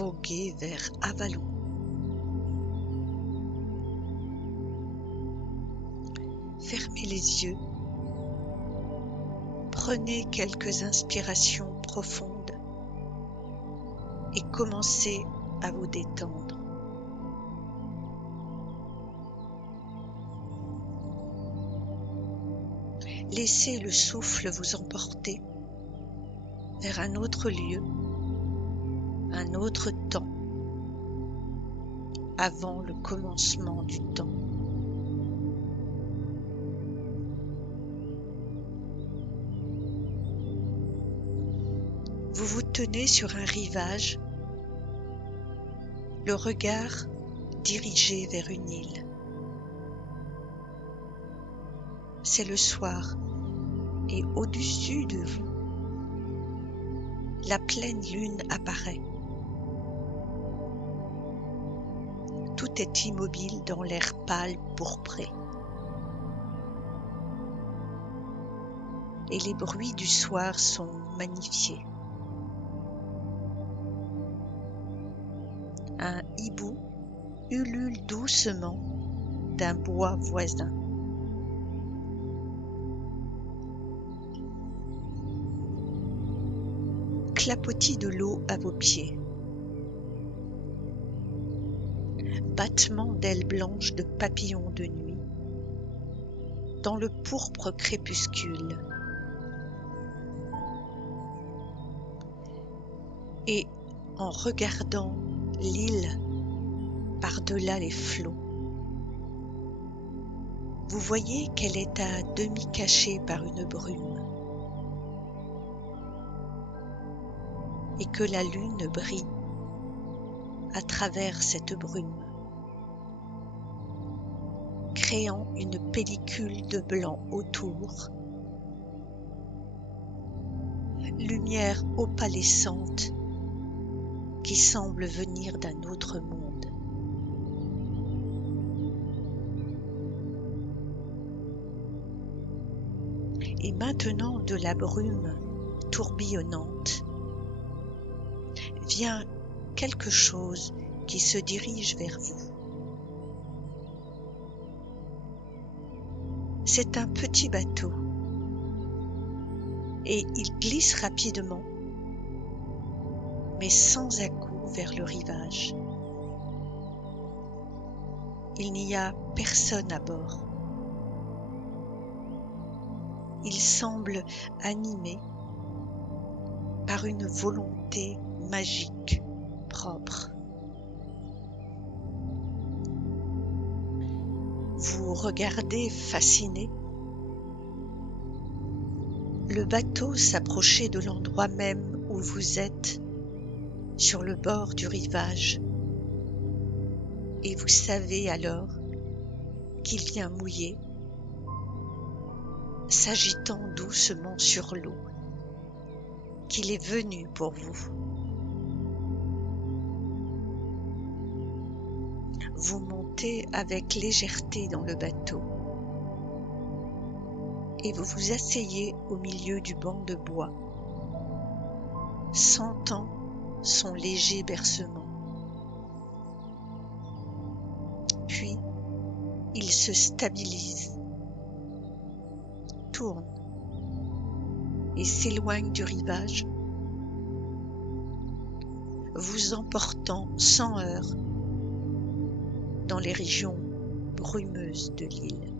voguez vers Avalon. Fermez les yeux, prenez quelques inspirations profondes et commencez à vous détendre. Laissez le souffle vous emporter vers un autre lieu, un autre temps, avant le commencement du temps. Vous vous tenez sur un rivage, le regard dirigé vers une île. C'est le soir et au-dessus de vous, la pleine lune apparaît. Tout est immobile dans l'air pâle pourpré. Et les bruits du soir sont magnifiés. Un hibou ulule doucement d'un bois voisin. Clapotis de l'eau à vos pieds. Battement d'ailes blanches de papillons de nuit dans le pourpre crépuscule. Et en regardant l'île par-delà les flots, vous voyez qu'elle est à demi cachée par une brume et que la lune brille à travers cette brume, créant une pellicule de blanc autour, lumière opalescente qui semble venir d'un autre monde. Et maintenant, de la brume tourbillonnante vient quelque chose qui se dirige vers vous. C'est un petit bateau et il glisse rapidement, mais sans à-coups vers le rivage. Il n'y a personne à bord. Il semble animé par une volonté magique propre. Vous regardez fasciné le bateau s'approcher de l'endroit même où vous êtes, sur le bord du rivage, et vous savez alors qu'il vient mouiller, s'agitant doucement sur l'eau, qu'il est venu pour vous. Vous montez avec légèreté dans le bateau et vous vous asseyez au milieu du banc de bois, sentant son léger bercement. Puis, il se stabilise, tourne et s'éloigne du rivage, vous emportant sans heurts dans les régions brumeuses de l'île.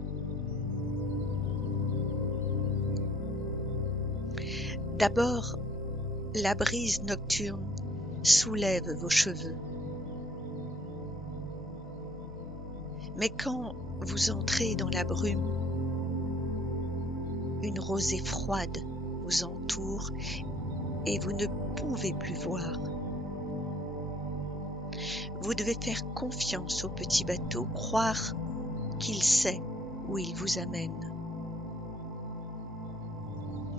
D'abord, la brise nocturne soulève vos cheveux. Mais quand vous entrez dans la brume, une rosée froide vous entoure et vous ne pouvez plus voir. Vous devez faire confiance au petit bateau, croire qu'il sait où il vous amène.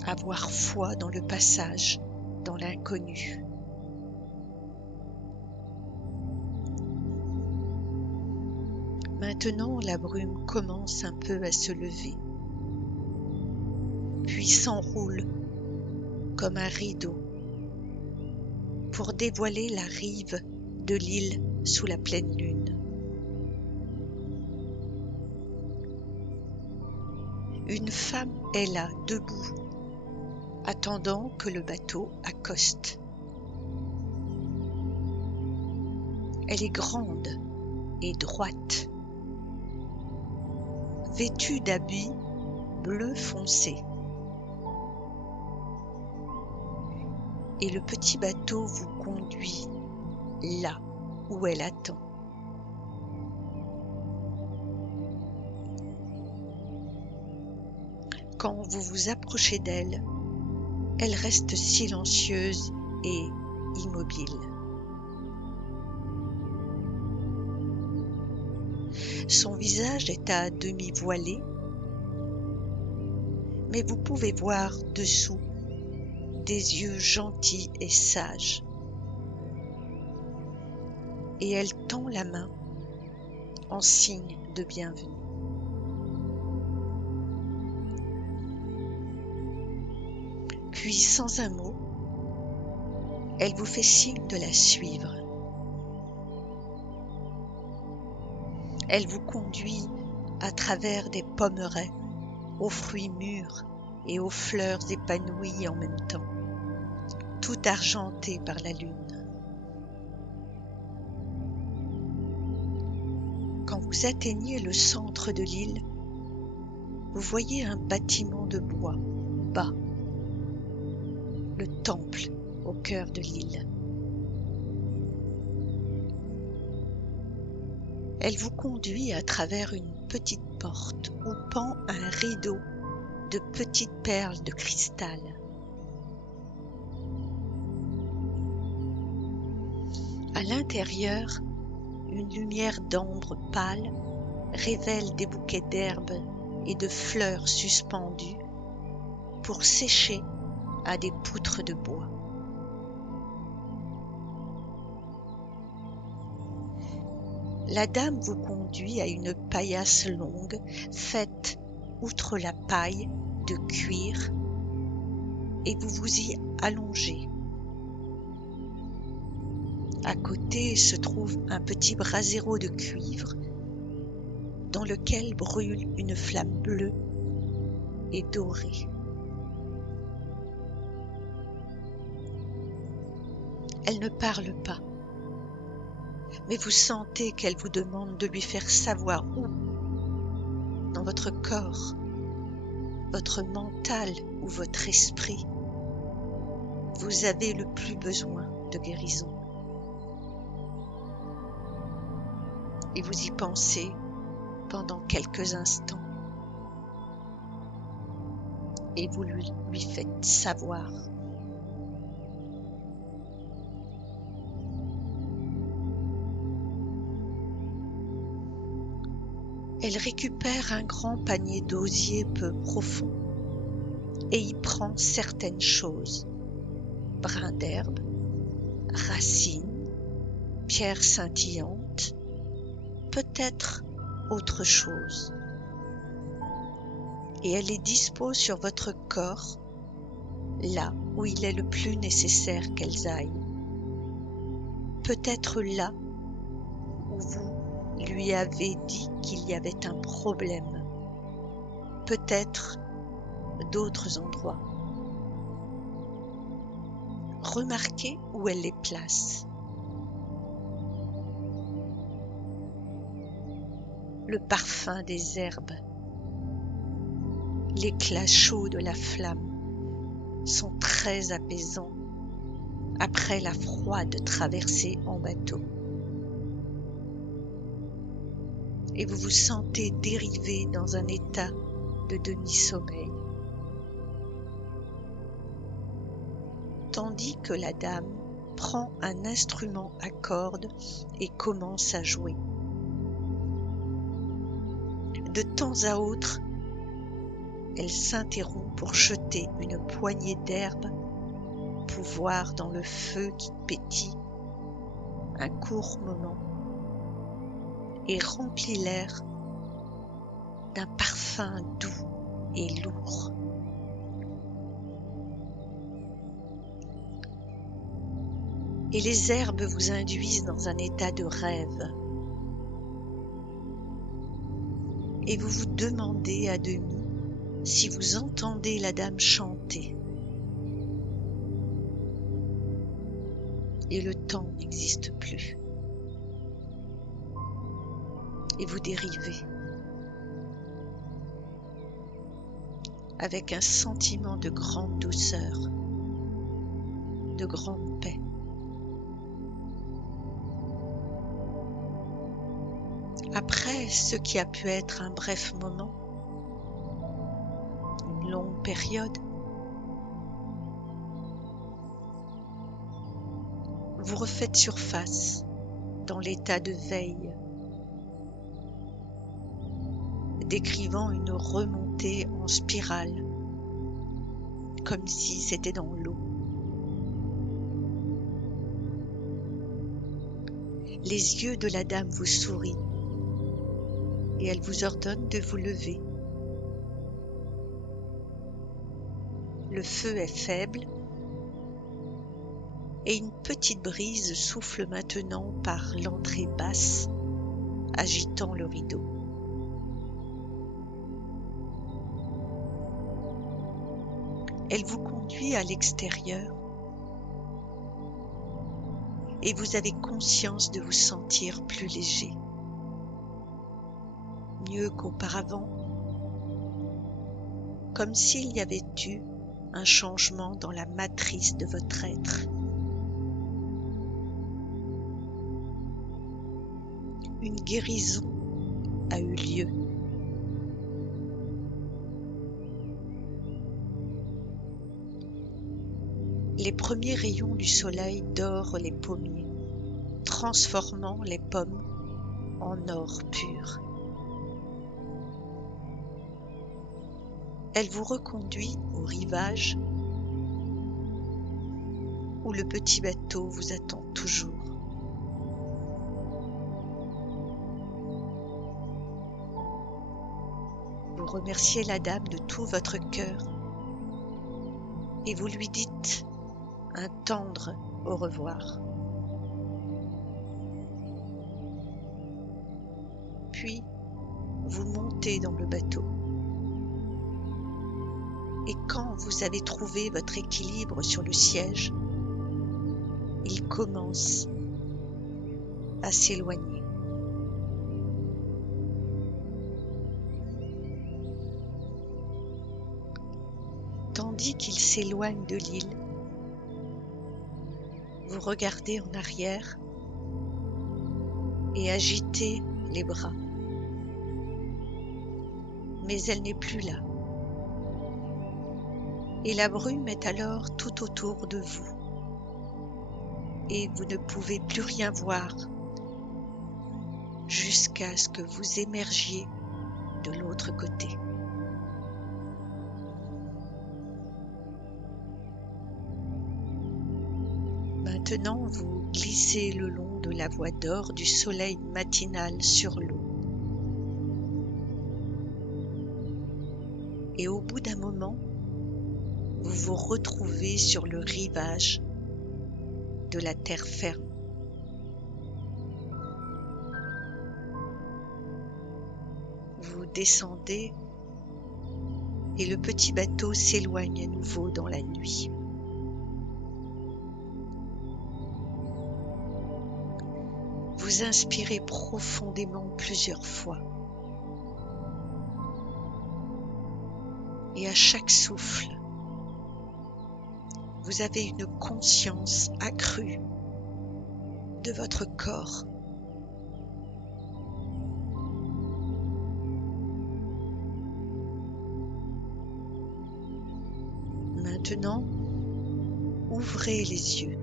Avoir foi dans le passage, dans l'inconnu. Maintenant, la brume commence un peu à se lever, puis s'enroule comme un rideau pour dévoiler la rive de l'île sous la pleine lune. Une femme est là, debout, attendant que le bateau accoste. Elle est grande et droite, vêtue d'habits bleu foncé. Et le petit bateau vous conduit là où elle attend. Quand vous vous approchez d'elle, elle reste silencieuse et immobile. Son visage est à demi voilé, mais vous pouvez voir dessous des yeux gentils et sages. Et elle tend la main en signe de bienvenue. Puis, sans un mot, elle vous fait signe de la suivre. Elle vous conduit à travers des pommerets, aux fruits mûrs et aux fleurs épanouies en même temps, tout argenté par la lune. Quand vous atteignez le centre de l'île, vous voyez un bâtiment de bois bas, le temple au cœur de l'île. Elle vous conduit à travers une petite porte où pend un rideau de petites perles de cristal. À l'intérieur, une lumière d'ambre pâle révèle des bouquets d'herbes et de fleurs suspendues pour sécher à des poutres de bois. La dame vous conduit à une paillasse longue faite, outre la paille, de cuir, et vous vous y allongez. À côté se trouve un petit brasero de cuivre dans lequel brûle une flamme bleue et dorée. Elle ne parle pas, mais vous sentez qu'elle vous demande de lui faire savoir où, dans votre corps, votre mental ou votre esprit, vous avez le plus besoin de guérison. Et vous y pensez pendant quelques instants et vous lui faites savoir. Elle récupère un grand panier d'osier peu profond et y prend certaines choses, brins d'herbe, racines, pierres scintillantes, peut-être autre chose. Et elle les dispose sur votre corps, là où il est le plus nécessaire qu'elles aillent. Peut-être là où vous lui avez dit qu'il y avait un problème. Peut-être d'autres endroits. Remarquez où elle les place. Le parfum des herbes, l'éclat chaud de la flamme sont très apaisants après la froide traversée en bateau. Et vous vous sentez dérivé dans un état de demi-sommeil. Tandis que la dame prend un instrument à cordes et commence à jouer. De temps à autre, elle s'interrompt pour jeter une poignée d'herbe pour voir dans le feu qui pétille un court moment et remplit l'air d'un parfum doux et lourd. et les herbes vous induisent dans un état de rêve. Et vous vous demandez à demi si vous entendez la dame chanter. Et le temps n'existe plus. Et vous dérivez avec un sentiment de grande douceur, de grande paix. Après ce qui a pu être un bref moment, une longue période, vous refaites surface dans l'état de veille, décrivant une remontée en spirale, comme si c'était dans l'eau. Les yeux de la dame vous sourient et elle vous ordonne de vous lever. Le feu est faible et une petite brise souffle maintenant par l'entrée basse, agitant le rideau. Elle vous conduit à l'extérieur et vous avez conscience de vous sentir plus léger, mieux qu'auparavant, comme s'il y avait eu un changement dans la matrice de votre être. Une guérison a eu lieu. Les premiers rayons du soleil dorent les pommiers, transformant les pommes en or pur. Elle vous reconduit au rivage où le petit bateau vous attend toujours. Vous remerciez la dame de tout votre cœur et vous lui dites un tendre au revoir. Puis, vous montez dans le bateau. Et quand vous avez trouvé votre équilibre sur le siège, il commence à s'éloigner. Tandis qu'il s'éloigne de l'île, vous regardez en arrière et agitez les bras. Mais elle n'est plus là. Et la brume est alors tout autour de vous. Et vous ne pouvez plus rien voir jusqu'à ce que vous émergiez de l'autre côté. Maintenant, vous glissez le long de la voie d'or du soleil matinal sur l'eau. Et au bout d'un moment, vous vous retrouvez sur le rivage de la terre ferme. Vous descendez et le petit bateau s'éloigne à nouveau dans la nuit. Vous inspirez profondément plusieurs fois. Et à chaque souffle, vous avez une conscience accrue de votre corps. Maintenant, ouvrez les yeux.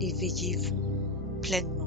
Éveillez-vous pleinement.